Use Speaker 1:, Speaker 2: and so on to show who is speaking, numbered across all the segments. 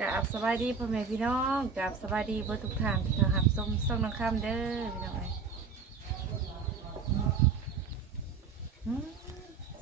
Speaker 1: กับสบายดีพ่อแม่พี่น้องกับสบายดีเบอร์ทุกท่านที่เขาหับส้มส้มน้องข้ามเด้อพี่น้องเอ้ยอืม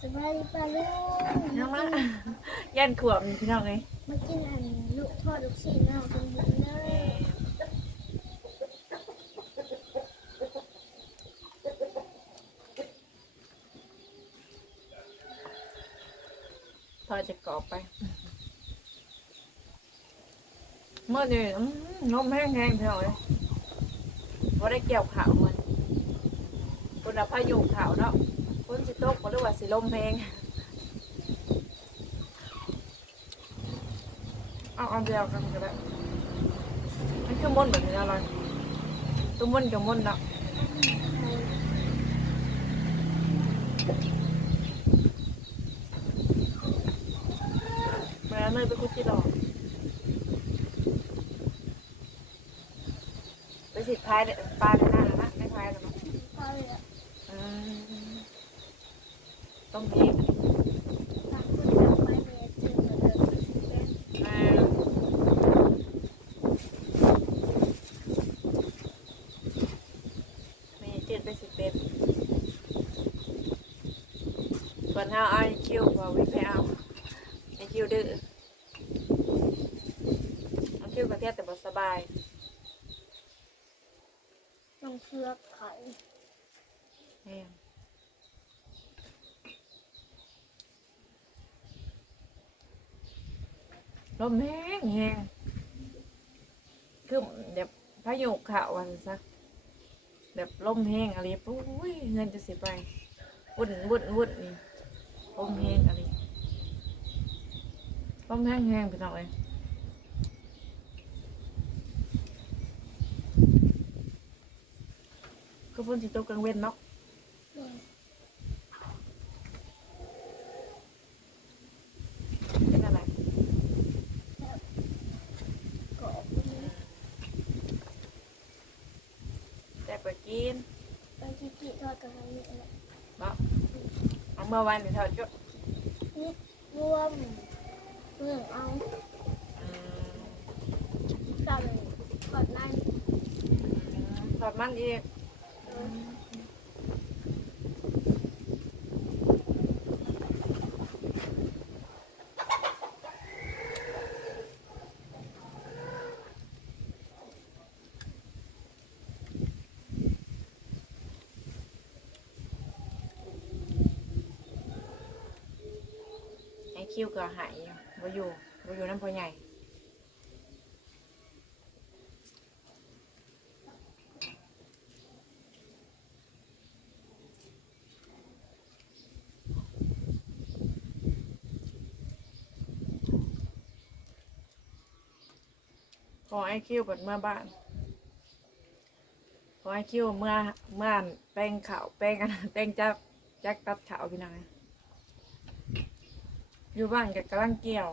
Speaker 2: สบายดีป่ะลูก
Speaker 1: น้องละยันขวบนี่พี่น้องเอ้ย
Speaker 2: มากินอันลูกทอดลูกชิ้นเอาเป็นบุญเลย
Speaker 1: พอจะกรอบไป เมื่อนี่อืมนมแห้งๆพี่น้องเอ้ยว่าได้เกี่ยวขาวมันคนเอาพายุขาวเนาะคนสิตกก็เรียกว่าสิลมแห้งเอาเอาเดียวกันก็ได้มันคือมนแบบนี้อะไรตัวมนกับมนเนาะแมาเลยไปคุยที่ดอกไป สิพายเด้อปลาในหน้าแล้วนะไม่พายหรอกนะ
Speaker 2: พอเลยอะ
Speaker 1: อืมต้องเอง
Speaker 2: ฝากคุณเอาไว้ในจืดเหมือนเดิมสิเล่น
Speaker 1: มาไม่จืดไปสิเป็นส่วนห้าไอคิวพอวิ่งไปเอาไอคิวดื้อไอคิวกระเทียแต่บสบาย้
Speaker 2: องเชือกไข่
Speaker 1: แห้งลมแห้งแห้งคือเดี๋ยวพายุข่าววันซะแบบลมแห้งอะไรปุ้ยเงินจะสิไปวุ่นวุ่นวุ่นนี่ลมแห้งอะไรลมแห้งแห้งไปหน่อย ก็พุ่นสิตกกลางเว้นเนาะ
Speaker 2: เลย
Speaker 1: เป็นอะไร
Speaker 2: กรอบตรงนี้
Speaker 1: แต่ไปกิน
Speaker 2: ไปที่กีทอดกับอันนี้แหละ
Speaker 1: เนาะเอาเมื่อวานนี่เท่าจุ
Speaker 2: นี่รวมเมื่องเอา
Speaker 1: อืม
Speaker 2: ตาเลยทอดใน
Speaker 1: ทอดมันอีก
Speaker 2: เออ
Speaker 1: ไอ้คิวก็หายอยู่บ่อยู่บ่อยู่น้ำพอใหญ่ อไอคิวเปิดเมื่อบ้านขอไอคิวเมื่อเมื่อแป้งขาวแป้งอันแป้งจักจักตัดขาวพี่น้องอยู่บ้านกับกำลังเกี่ยว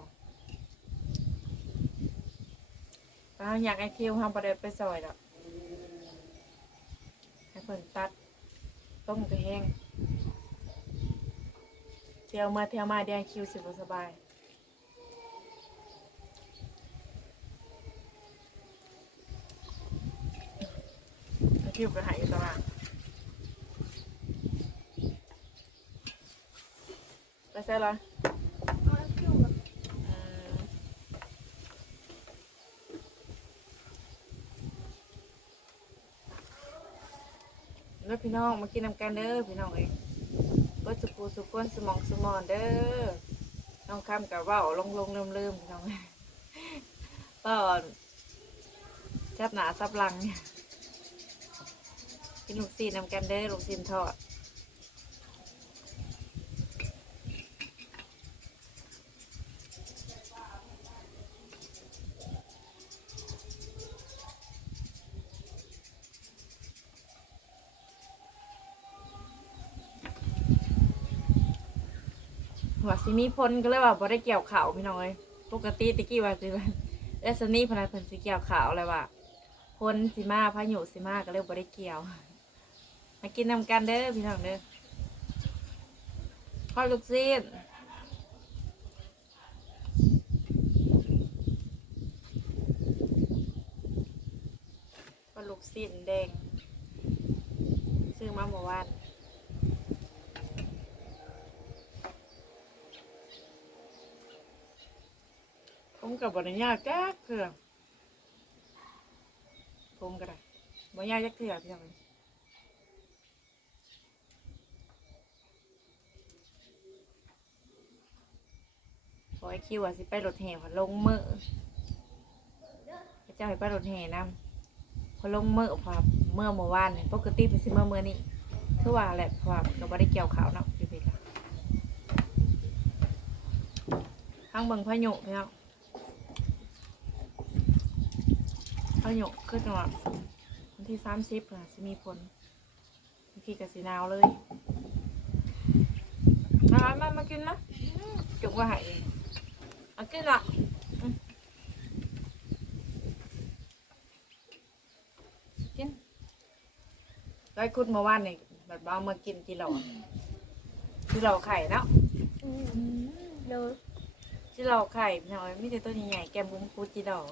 Speaker 1: ป้าอยากไอคิวทำประเด็นไปซอยดอกให้เพิ่นตัดต้มกระแห้งเที่ยวมาเที่ยวมาเดียวคิวสิบสบาย คิวก็หายตารางไปใส่ละ
Speaker 2: เอาคิวแล้
Speaker 1: วพี่น้องมากินน้ำกันเด้อพี่น้องเองก็สุกูสุกวนสมองสมอนเด้อน้องคำกับว่าลงลงลืมลืมพี่น้องก็จับหนาซับลังเนี่ย กินลูกซีนน้ำกันเด้อลูกซีนทอดหัวซิมีพ้นก็เลยว่าบ่ได้เกี่ยวขาวพี่น้อยปกติตะกี้ว่าสิว่าเอสนี่พนันเพิ่นสิเกี่ยวขาวอะไรว่าพ้นสิมาพายุสิมาก็เลยบ่ได้เกี่ยว มากินนำกันเด้อพี่น้องเด้อข้าวลูกซีนปลาลูกซีนแดง ซื้อมาเมื่อวานผมกับบริญญาจักเถื่อผมก็ได้บริญญาจักเถื่อพี่น้อง เอ้ยขอไอคิวอะสิไปรถแห่พันลงมือพระเจ้าให้ไปรถแห่นำพอลงมือพอเมื่อเมื่อวานเนี่ยปกติเป็นสิเมื่อเมื่อนี้คือว่าแหละพราะว่าเราไม่ได้เกี่ยวขาวเนาะอยู่พี่ค่ะข้างเบิ่งพายุพี่น้องพายุขึ้นว่าวันที่สามสิบน่ะจะมีฝนบางทีกับสีหนาวเลยมามามากินนะจุกว่าหาย กินละอืมกินได้คุดเมื่อวานนี่แบบว่าเอามากินที่เราที่เราไข่เนาะ
Speaker 2: อืมโดย
Speaker 1: ที่เราไข่พี่น้อยไม่ใช่ต้นใหญ่ๆแกมบุ้มคูจิดอก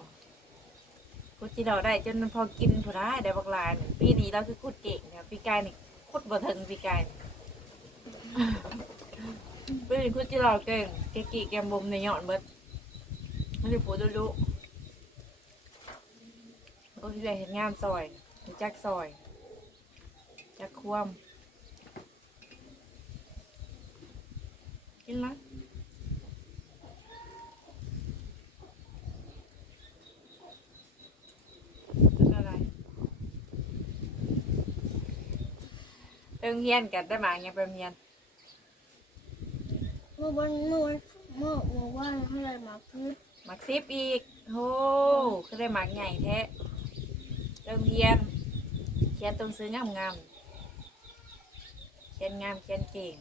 Speaker 1: คูจิดอกได้จนมันพอกินพอได้ได้บักลายหนึ่งปีนี้เราคือคูดเก่งเนี่ยปีกายนี่คูดบ่ถึงปีกายนี่ปีนี้คูจิดอกเก่งเกกิแกมบุ้มในยอดเบิด มันจะปูดูดูก็ที่ได้เห็นงานซอยมีจักซอยจักคว่ำกินละเป็นอะไรเอิงเฮียนกันได้มาไงเป็นเฮียน
Speaker 2: เมื่อวันเมื่อวันเมื่อวานเขาเลยมาพูด
Speaker 1: หมักซิบอีกโหคือได้หมักใหญ่แท้เอิงเฮียนเขียนตรงซื้องามงามๆเขียนงามเขียนเก่ง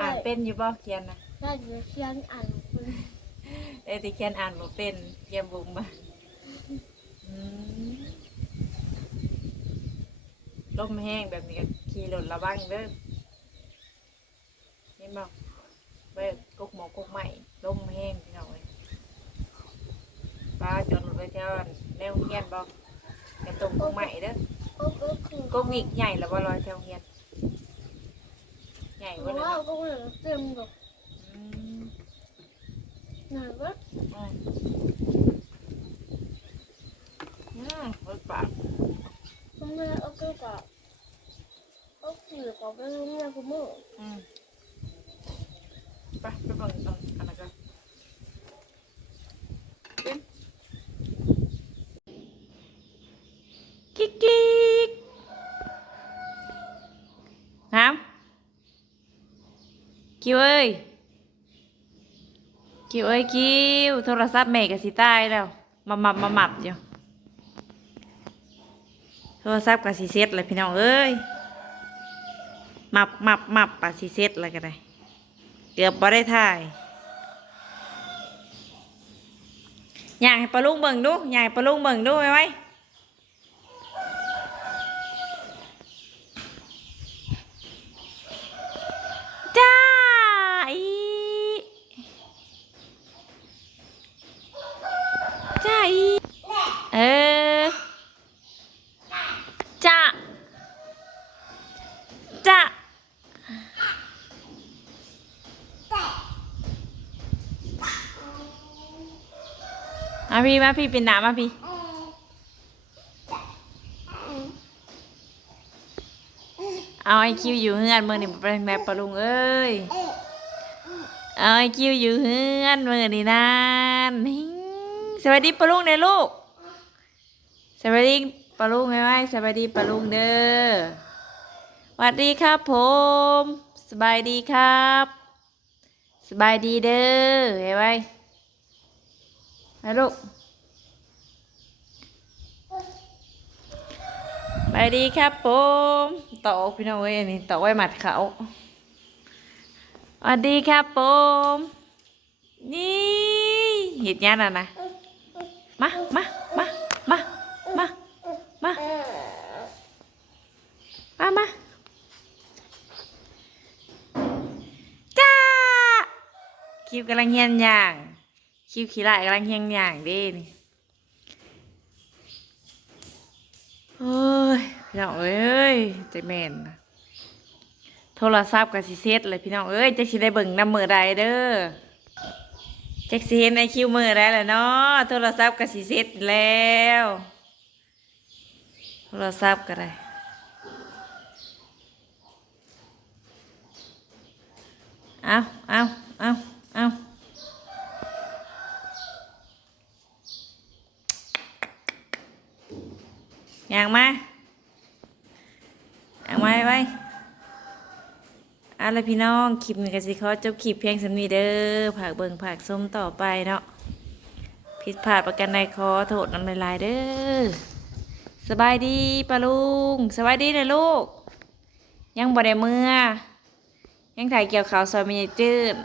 Speaker 1: อ่านเป็นอยู่บ่เขียนนะ
Speaker 2: น่าจะเขียนอ่านคุณ
Speaker 1: เอ้ยที่เขียนอ่านบ่เป็นเยี่ยมบุ๋มมาอืมลมแห้งแบบนี้ก็ขี่รถระวังเด้อเห็นบ่ ไปกกหมอกกใหม่ลมแห้งพี่น้องเอ้ยป้าจนรถไปเที่ยวแนวเฮียนบ่กระตรงกกใหม่เด้อ
Speaker 2: ก็ก็คือก
Speaker 1: กวิกใหญ่แล้วบ่ลอยแถวเฮียนใหญ่
Speaker 2: เพ
Speaker 1: กว่า
Speaker 2: ราะ
Speaker 1: เลย
Speaker 2: ว่า
Speaker 1: เนาะ
Speaker 2: ก็เลยเต็มแบบ
Speaker 1: อืม
Speaker 2: หนาก็
Speaker 1: อืมอืมรถปาก
Speaker 2: ทำไมเอาก็กับเอาขี่กับไปโรงเรียนกูมั่ว
Speaker 1: อืม ไปไปเบิ่งตรงอันนั้นกันกินกิ๊กกิ๊กน้ำคิวเอ้ยคิวเอ้ยคิวโทรศัพท์แม่กับสิตายแล้วมามับมามับอยู่โทรศัพท์กับสิเซ็ตเลยพี่น้องเอ้ยมับมับมับปะสิเซ็ตอะไรก็ได้ เกือบบ่ได้ถ่ายอยากให้ปลาลุงเบิ่งดูอยากให้ปลาลุงเบิ่งดูไหมไหมจ้าอีจ้าอีเออจ้าจ้า มาพี่มาพี่เป็นหนามาพี่เอาไอคิวอยู่เฮือนมือนี่เป็นแบบปลุงเอ้ยเอาไอคิวอยู่เฮือนมือนี่นานสวัสดีปลุงเด้อลูกสวัสดีปลุงไงไว้สวัสดีปลุงเด้อสวัสดีครับผมสบายดีครับ สบายดีเด้อไงไว้ ไปลูก ไปดีครับผมต่อพี่น้องเว้ยนี่ต่อไว้หมัดเขาสวัสดีครับผมนี่เห็ดงานอะนะมามามามามามามามาจ้าคิวกำลังเฮียนอย่าง คิวขี้ไล่กำลังเฮียงอย่างเด้นี่โอ้ยพี่น้องเอ้ยใจแม่นโทรศัพท์กับสิเซ็ตเลยพี่น้องเอ้ยจะสิได้เบิ่งน้ำมือใดเด้อจักสิเห็นในคิวมือได้แหละเนาะโทรศัพท์กับสิเซ็ตแล้ว โทรศัพท์ก็ได้เอาเอาเอาเอา ย่างมาอย่างมาไว้เอาละพี่น้องคลิปนี้ก็สิขอจบคลิปเพียงสำนีเด้อผากเบิ่งผากส้มต่อไปเนาะผิดพลาดประกันใดขอโทษน้ำลายเด้อสบายดีปะลุงสบายดีนะลูก ยังบ่ได้เมื่อ ยังถ่ายเกี่ยวข่าวซอยมีจืด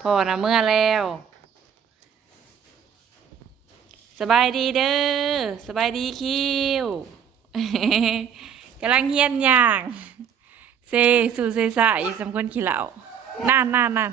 Speaker 1: พอนะเมื่อแล้ว สบายดีเด้อสบายดีคิวกำลังเฮียนอย่าง เซสู่เซซ่าอีกสำคนขี้เหล่านั่นนั่นนั่น